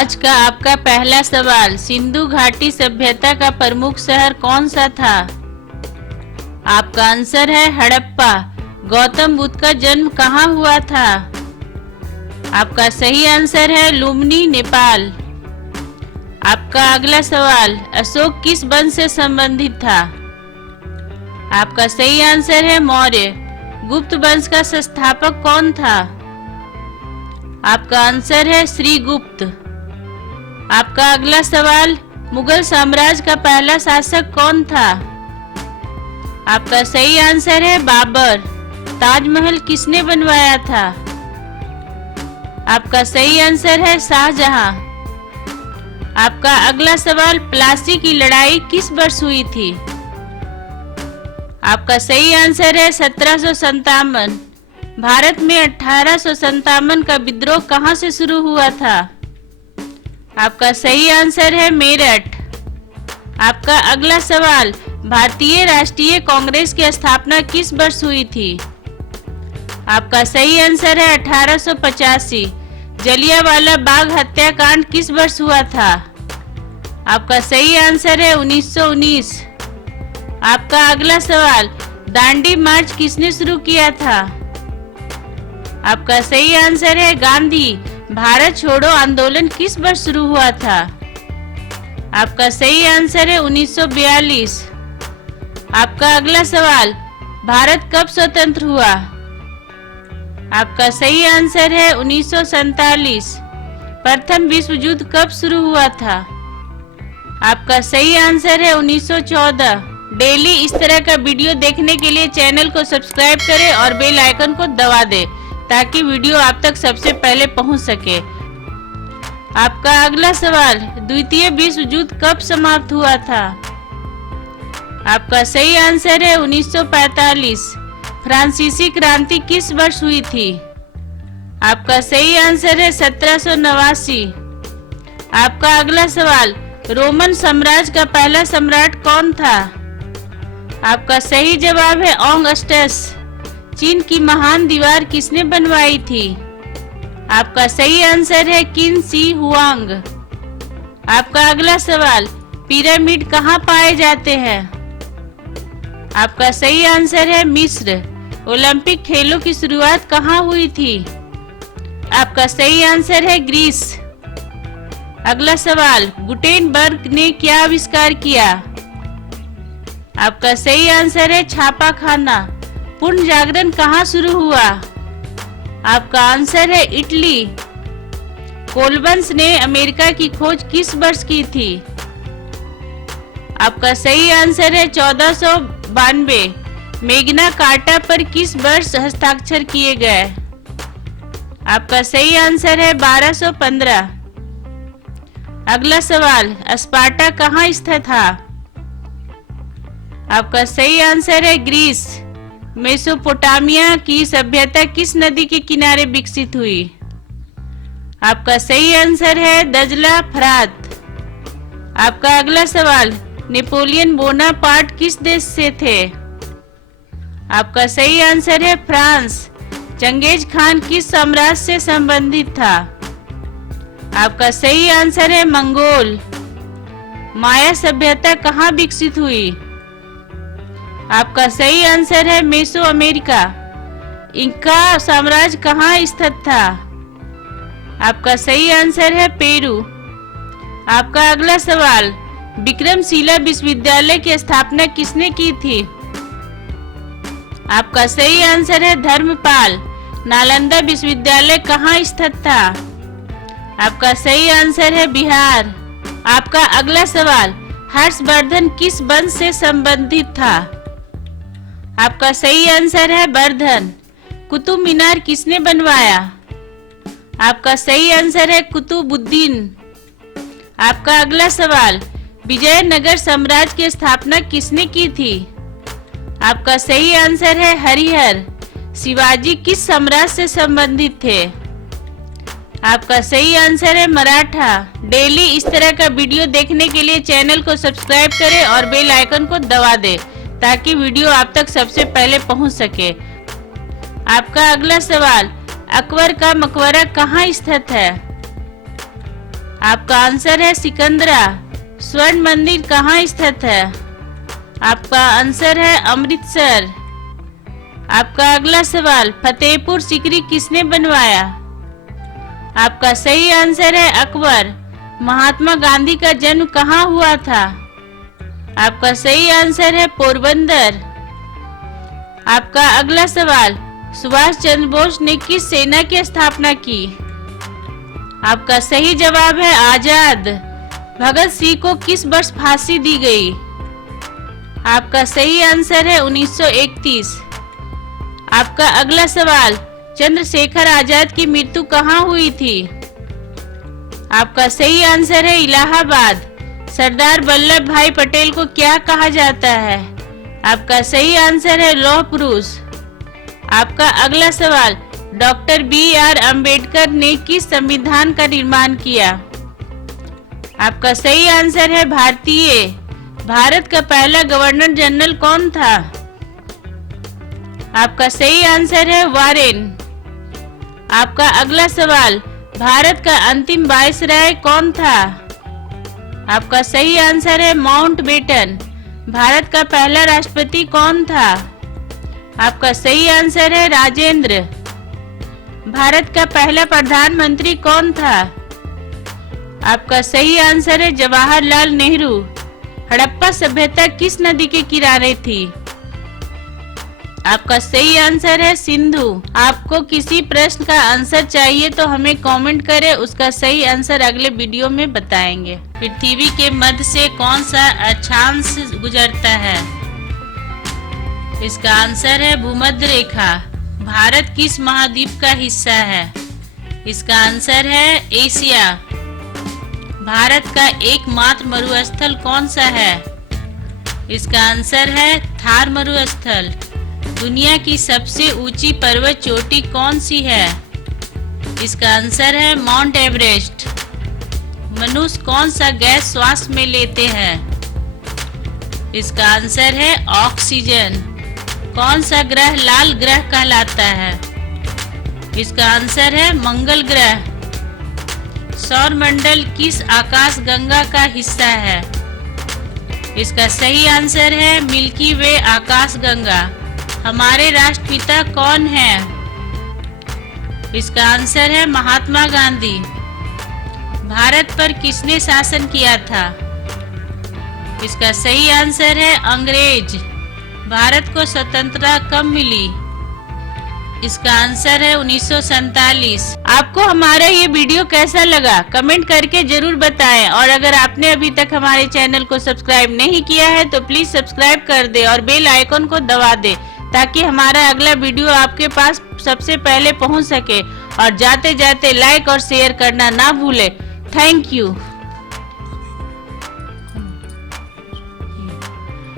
आज का आपका पहला सवाल, सिंधु घाटी सभ्यता का प्रमुख शहर कौन सा था? आपका आंसर है हड़प्पा। गौतम बुद्ध का जन्म कहाँ हुआ था? आपका सही आंसर है लुम्बिनी, नेपाल। आपका अगला सवाल, अशोक किस वंश से संबंधित था? आपका सही आंसर है मौर्य। गुप्त वंश का संस्थापक कौन था? आपका आंसर है श्रीगुप्त। आपका अगला सवाल, मुगल साम्राज्य का पहला शासक कौन था? आपका सही आंसर है बाबर। ताजमहल किसने बनवाया था? आपका सही आंसर है शाहजहां। आपका अगला सवाल, प्लासी की लड़ाई किस वर्ष हुई थी? आपका सही आंसर है 1757। भारत में 1857 का विद्रोह कहां से शुरू हुआ था? आपका सही आंसर है मेरठ। आपका अगला सवाल, भारतीय राष्ट्रीय कांग्रेस की स्थापना किस वर्ष हुई थी? आपका सही आंसर है 1885। जलियांवाला बाग हत्याकांड किस वर्ष हुआ था? आपका सही आंसर है 1919। आपका अगला सवाल, दांडी मार्च किसने शुरू किया था? आपका सही आंसर है गांधी। भारत छोड़ो आंदोलन किस वर्ष शुरू हुआ था? आपका सही आंसर है 1942। आपका अगला सवाल, भारत कब स्वतंत्र हुआ? आपका सही आंसर है 1947। प्रथम विश्व युद्ध कब शुरू हुआ था? आपका सही आंसर है 1914। डेली इस तरह का वीडियो देखने के लिए चैनल को सब्सक्राइब करें और बेल आइकन को दबा दें ताकि वीडियो आप तक सबसे पहले पहुंच सके। आपका अगला सवाल, द्वितीय विश्व युद्ध कब समाप्त हुआ था? आपका सही आंसर है 1945। फ्रांसीसी क्रांति किस वर्ष हुई थी? आपका सही आंसर है 1789। आपका अगला सवाल, रोमन साम्राज्य का पहला सम्राट कौन था? आपका सही जवाब है ऑगस्टस। चीन की महान दीवार किसने बनवाई थी? आपका सही आंसर है किन शी हुआंग। आपका अगला सवाल, पिरामिड कहाँ पाए जाते हैं? आपका सही आंसर है मिस्र। ओलंपिक खेलों की शुरुआत कहाँ हुई थी? आपका सही आंसर है ग्रीस। अगला सवाल, गुटेनबर्ग ने क्या आविष्कार किया? आपका सही आंसर है छापाखाना। पूर्ण जागरण कहाँ शुरू हुआ? आपका आंसर है इटली। कोलंबस ने अमेरिका की खोज किस वर्ष की थी? आपका सही आंसर है 1492। मैग्ना कार्टा पर किस वर्ष हस्ताक्षर किए गए? आपका सही आंसर है 1215। अगला सवाल, स्पार्टा कहाँ स्थित था? आपका सही आंसर है ग्रीस। मेसोपोटामिया की सभ्यता किस नदी के किनारे विकसित हुई? आपका सही आंसर है दजला फरात। आपका अगला सवाल, नेपोलियन बोनापार्ट किस देश से थे? आपका सही आंसर है फ्रांस। चंगेज खान किस साम्राज्य से संबंधित था? आपका सही आंसर है मंगोल। माया सभ्यता कहाँ विकसित हुई? आपका सही आंसर है मेसो अमेरिका। इंका साम्राज्य कहाँ स्थित था? आपका सही आंसर है पेरू। आपका अगला सवाल, विक्रमशिला विश्वविद्यालय की स्थापना किसने की थी? आपका सही आंसर है धर्मपाल। नालंदा विश्वविद्यालय कहाँ स्थित था? आपका सही आंसर है बिहार। आपका अगला सवाल, हर्षवर्धन किस वंश से संबंधित था? आपका सही आंसर है वर्धन। कुतुब मीनार किसने बनवाया? आपका सही आंसर है कुतुबुद्दीन। आपका अगला सवाल, विजयनगर साम्राज्य की स्थापना किसने की थी? आपका सही आंसर है हरिहर। शिवाजी किस साम्राज्य से संबंधित थे? आपका सही आंसर है मराठा। डेली इस तरह का वीडियो देखने के लिए चैनल को सब्सक्राइब करें और बेल आइकन को दबा दें ताकि वीडियो आप तक सबसे पहले पहुंच सके। आपका अगला सवाल, अकबर का मकबरा कहाँ स्थित है? आपका आंसर है सिकंदरा। स्वर्ण मंदिर कहाँ स्थित है? आपका आंसर है अमृतसर। आपका अगला सवाल, फतेहपुर सीकरी किसने बनवाया? आपका सही आंसर है अकबर। महात्मा गांधी का जन्म कहाँ हुआ था? आपका सही आंसर है पोरबंदर। आपका अगला सवाल, सुभाष चंद्र बोस ने किस सेना की स्थापना की? आपका सही जवाब है आजाद। भगत सिंह को किस वर्ष फांसी दी गई? आपका सही आंसर है 1931। आपका अगला सवाल, चंद्रशेखर आजाद की मृत्यु कहाँ हुई थी? आपका सही आंसर है इलाहाबाद। सरदार वल्लभ भाई पटेल को क्या कहा जाता है? आपका सही आंसर है लौह पुरुष। आपका अगला सवाल, डॉक्टर बी.आर. अंबेडकर ने किस संविधान का निर्माण किया? आपका सही आंसर है भारतीय। भारत का पहला गवर्नर जनरल कौन था? आपका सही आंसर है वारेन। आपका अगला सवाल, भारत का अंतिम वायसराय कौन था? आपका सही आंसर है माउंटबेटन। भारत का पहला राष्ट्रपति कौन था? आपका सही आंसर है राजेंद्र। भारत का पहला प्रधानमंत्री कौन था? आपका सही आंसर है जवाहरलाल नेहरू। हड़प्पा सभ्यता किस नदी के किनारे थी? आपका सही आंसर है सिंधु। आपको किसी प्रश्न का आंसर चाहिए तो हमें कमेंट करें, उसका सही आंसर अगले वीडियो में बताएंगे। पृथ्वी के मध्य से कौन सा अक्षांश गुजरता है? इसका आंसर है भूमध्य रेखा। भारत किस महाद्वीप का हिस्सा है? इसका आंसर है एशिया। भारत का एकमात्र मरुस्थल कौन सा है? इसका आंसर है थार मरुस्थल। दुनिया की सबसे ऊंची पर्वत चोटी कौन सी है? इसका आंसर है माउंट एवरेस्ट। मनुष्य कौन सा गैस श्वास में लेते हैं? इसका आंसर है ऑक्सीजन। कौन सा ग्रह लाल ग्रह कहलाता है? इसका आंसर है मंगल ग्रह। सौर मंडल किस आकाश गंगा का हिस्सा है? इसका सही आंसर है मिल्की वे आकाश गंगा। हमारे राष्ट्रपिता कौन है? इसका आंसर है महात्मा गांधी। भारत पर किसने शासन किया था? इसका सही आंसर है अंग्रेज। भारत को स्वतंत्रता कब मिली? इसका आंसर है 1947। आपको हमारा ये वीडियो कैसा लगा कमेंट करके जरूर बताएं, और अगर आपने अभी तक हमारे चैनल को सब्सक्राइब नहीं किया है तो प्लीज सब्सक्राइब कर दे और बेल आइकन को दबा दे ताकि हमारा अगला वीडियो आपके पास सबसे पहले पहुंच सके। और जाते जाते लाइक और शेयर करना ना भूले। Thank you.